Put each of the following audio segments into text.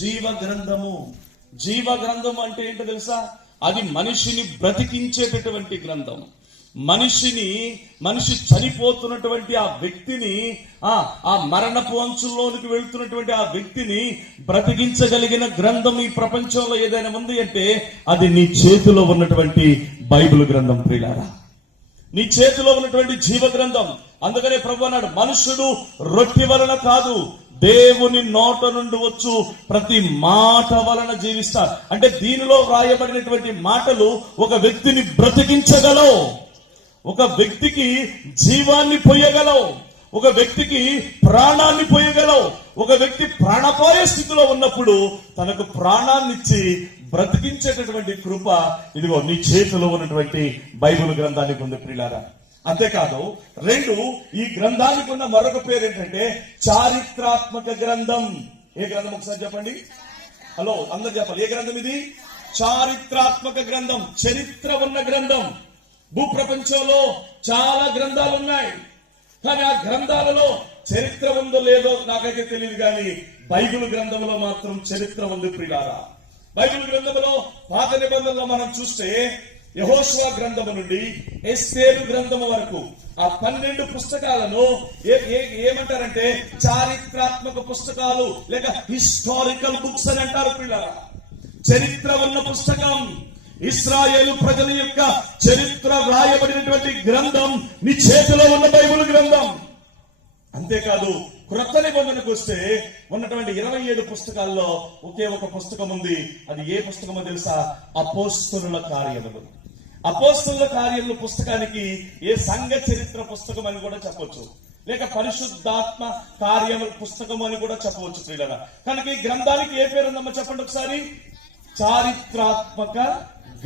జీవ గ్రంథము. జీవ గ్రంథం అంటే ఏంటో తెలుసా? అది మనిషిని బ్రతికించేటటువంటి గ్రంథం. మనిషి చనిపోతున్నటువంటి ఆ వ్యక్తిని, ఆ మరణపు అంచుల్లోనికి వెళ్తున్నటువంటి ఆ వ్యక్తిని బ్రతికించగలిగిన గ్రంథం ఈ ప్రపంచంలో ఏదైనా ఉంది అంటే అది నీ చేతిలో ఉన్నటువంటి బైబిల్ గ్రంథం. ప్రియులారా, నీ చేతిలో ఉన్నటువంటి జీవ గ్రంథం. అందుకనే ప్రభువు అన్నాడు, మనుషుడు రొట్టె వలన కాదు, దేవుని నోట నుండి వచ్చు ప్రతి మాట వలన జీవిస్తారు. అంటే దీనిలో రాయబడినటువంటి మాటలు ఒక వ్యక్తిని బ్రతికించగలవు, ఒక వ్యక్తికి జీవాన్ని పోయగలవు, ఒక వ్యక్తికి ప్రాణాన్ని పోయగలవు. ఒక వ్యక్తి ప్రాణపాయ స్థితిలో ఉన్నప్పుడు తనకు ప్రాణాన్నిచ్చి బ్రతికించేటటువంటి కృప ఇదిగో నీ చేతిలో ఉన్నటువంటి బైబిల్ గ్రంథానికి ఉంది ప్రియులారా. అంతేకాదు, రెండు, ఈ గ్రంథానికి ఉన్న మరొక పేరు ఏంటంటే చారిత్రాత్మక గ్రంథం. ఏ గ్రంథం ఒకసారి చెప్పండి. హలో, అందరు చెప్పాలి. ఏ గ్రంథం ఇది? చారిత్రాత్మక గ్రంథం. చరిత్ర ఉన్న గ్రంథం. భూప్రపంచంలో చాలా గ్రంథాలు ఉన్నాయి, కానీ ఆ గ్రంథాలలో చరిత్ర ఉందో లేదో నాకైతే తెలియదు, కానీ బైబిల్ గ్రంథంలో మాత్రం చరిత్ర ఉంది ప్రియులారా. బైబిల్ గ్రంథంలో పాత నిబంధనలో మనం చూస్తే యెహోషువ గ్రంథము నుండి ఎస్తేరు గ్రంథము వరకు ఆ 12 పుస్తకాలను ఏమంటారంటే చారిత్రాత్మక పుస్తకాలు లేక హిస్టారికల్ బుక్స్ అని అంటారు పిల్లరా. చరిత్ర ఉన్న పుస్తకం. ఇశ్రాయేలు ప్రజల యొక్క చరిత్ర రాయబడినటువంటి గ్రంథం నీ చేతిలో ఉన్న బైబిల్ గ్రంథం. అంతేకాదు, క్రొత్త నిబంధనకు వస్తే ఉన్నటువంటి 27 పుస్తకాల్లో ఒకే ఒక పుస్తకం ఉంది. అది ఏ పుస్తకమో తెలుసా? అపోస్తలుల కార్యములు. అపోస్తలుల కార్యముల పుస్తకానికి ఏ సంఘ చరిత్ర పుస్తకం అని కూడా చెప్పవచ్చు, లేక పరిశుద్ధాత్మ కార్యముల పుస్తకం అని కూడా చెప్పవచ్చు ప్రియులారా. కనుక ఈ గ్రంథానికి ఏ పేరు ఉందమ్మా చెప్పండి ఒకసారి. చారిత్రాత్మక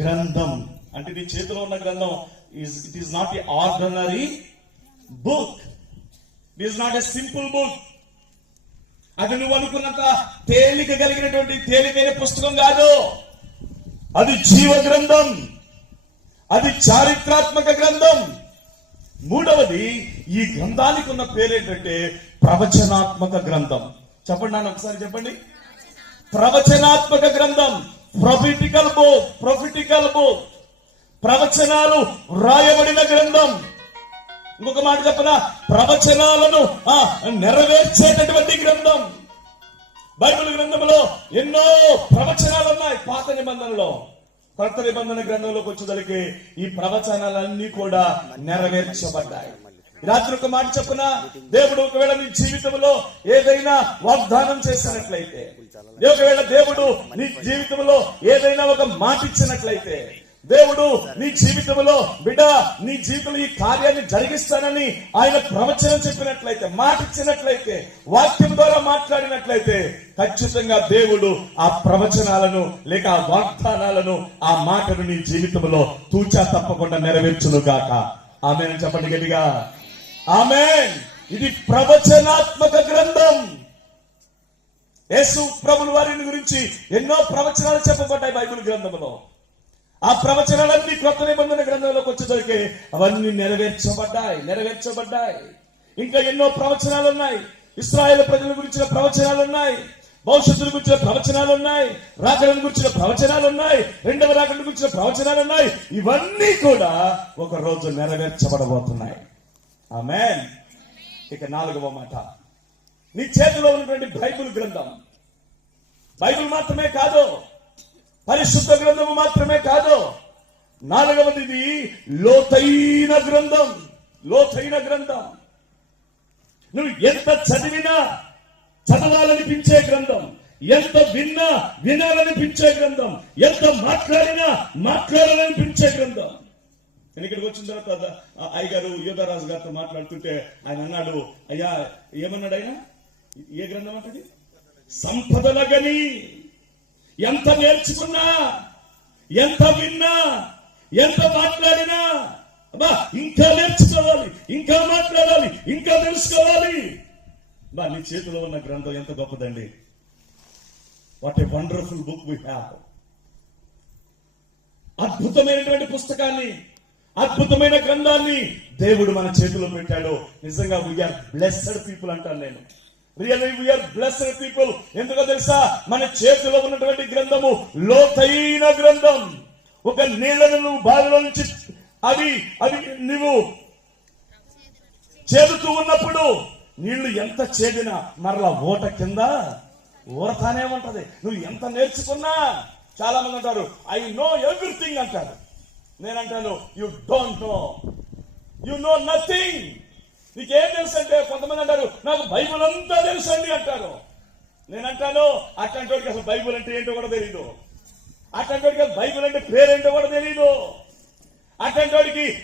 గ్రంథం. అంటే నీ చేతిలో ఉన్న గ్రంథం it is not a ordinary book. It is not a simple book. అది నువ్వు అనుకున్నంత తేలిక కలిగినటువంటి తేలికైన పుస్తకం కాదు. అది జీవ గ్రంథం, అది చారిత్రాత్మక గ్రంథం. మూడవది, ఈ గ్రంథానికి ఉన్న పేరేంటంటే ప్రవచనాత్మక గ్రంథం. చెప్పండి నాన్న ఒకసారి చెప్పండి. ప్రవచనాత్మక గ్రంథం. Prophetical book. ప్రవచనాలు రాయబడిన గ్రంథం. ఇంకొక మాట చెప్పనా, ప్రవచనాలను నెరవేర్చేటటువంటి గ్రంథం. బైబిల్ గ్రంథంలో ఎన్నో ప్రవచనాలు ఉన్నాయి. పాత నిబంధనలో, కొత్త నిబంధన గ్రంథంలోకి వచ్చేసరికి ఈ ప్రవచనాలన్నీ కూడా నెరవేర్చబడ్డాయి. రాత్రి ఒక మాట చెప్పున, దేవుడు ఒకవేళ నీ జీవితంలో ఏదైనా వాగ్దానం చేసినట్లయితే, ఒకవేళ దేవుడు నీ జీవితంలో ఏదైనా ఒక మాట ఇచ్చినట్లయితే, దేవుడు నీ జీవితంలో బిడ్డ నీ జీవితంలో ఈ కార్యాన్ని జరిగిస్తానని ఆయన ప్రవచనం చెప్పినట్లయితే, మాట ఇచ్చినట్లయితే, వాక్యం ద్వారా మాట్లాడినట్లయితే, ఖచ్చితంగా దేవుడు ఆ ప్రవచనాలను లేక ఆ వాగ్దానాలను, ఆ మాటను నీ జీవితంలో తూచా తప్పకుండా నెరవేర్చును గాక. ఆమేన్ చెప్పండి గట్టిగా. ఆమేన్. ఇది ప్రవచనాత్మక గ్రంథం. యేసు ప్రభుల వారిని గురించి ఎన్నో ప్రవచనాలు చెప్పబడ్డాయి బైబిల్ గ్రంథంలో. ఆ ప్రవచనాలన్నీ కొత్త నిబంధన గ్రంథంలోకి వచ్చేసరికి అవన్నీ నెరవేర్చబడ్డాయి. ఇంకా ఎన్నో ప్రవచనాలు ఉన్నాయి. ఇశ్రాయేలు ప్రజల గురించిన ప్రవచనాలు ఉన్నాయి, భవిష్యత్తును గురించిన ప్రవచనాలు ఉన్నాయి, రాకడను గురించిన ప్రవచనాలు ఉన్నాయి, రెండవ రాకడ గురించిన ప్రవచనాలు ఉన్నాయి. ఇవన్నీ కూడా ఒక రోజు నెరవేర్చబడబోతున్నాయి. ఆమేన్. ఇక నాలుగవ మాట, నీ చేతిలో ఉన్నటువంటి బైబిల్ గ్రంథం. బైబిల్ మాత్రమే కాదు, పరిశుద్ధ గ్రంథము మాత్రమే కాదు. నాలుగవది, ఇది లోతైన గ్రంథం. నువ్వు ఎంత చదివినా చదవాలనిపించే గ్రంథం, ఎంత విన్నా వినాలనిపించే గ్రంథం, ఎంత మాట్లాడినా మాట్లాడాలనిపించే గ్రంథం. నేను ఇక్కడికి వచ్చిన తర్వాత అయ్యగారు యోధరాజు గారితో మాట్లాడుతుంటే ఆయన అన్నాడు, అయ్యా ఏమన్నాడు ఆయన? ఏ గ్రంథం అంటే? సంపదల గని. ఎంత నేర్చుకున్నా, ఎంత విన్నా, ఎంత మాట్లాడినా అబ్బా ఇంకా నేర్చుకోవాలి, ఇంకా మాట్లాడాలి, ఇంకా తెలుసుకోవాలి. బా నీ చేతిలో ఉన్న గ్రంథం ఎంత గొప్పదండి. What a wonderful book we have. అద్భుతమైనటువంటి పుస్తకాన్ని, అద్భుతమైన గ్రంథాన్ని దేవుడు మన చేతిలో పెట్టాడు. నిజంగా వీఆర్ బ్లెస్డ్ పీపుల్ అంటాను నేను. Really we are blessed people. ఎందుకో తెలుసా, మన చేతిలో ఉన్నటువంటి గ్రంథము లోతైన గ్రంథం. ఒక నీళ్లను నువ్వు బావిలో నుంచి అవి నువ్వు చేదుతూ ఉన్నప్పుడు నీళ్లు ఎంత చేదినా మరలా ఊట కింద ఊరతానే ఉంటది. నువ్వు ఎంత నేర్చుకున్నా. చాలా మంది అంటారు ఐ నో ఎవ్రీథింగ్ అంటారు. నేనంటాను you don't know, you know nothing. నీకేం తెలుసు అంటే, కొంతమంది అంటారు నాకు బైబుల్ అంతా తెలుసు అండి అంటారు. నేనంటాను అట్లాంటి వాడికి అసలు బైబుల్ అంటే ఏంటో కూడా తెలియదు. అట్లాంటి వాడికి బైబుల్ అంటే పేరేంటో కూడా తెలియదు. అట్లాంటి వాడికి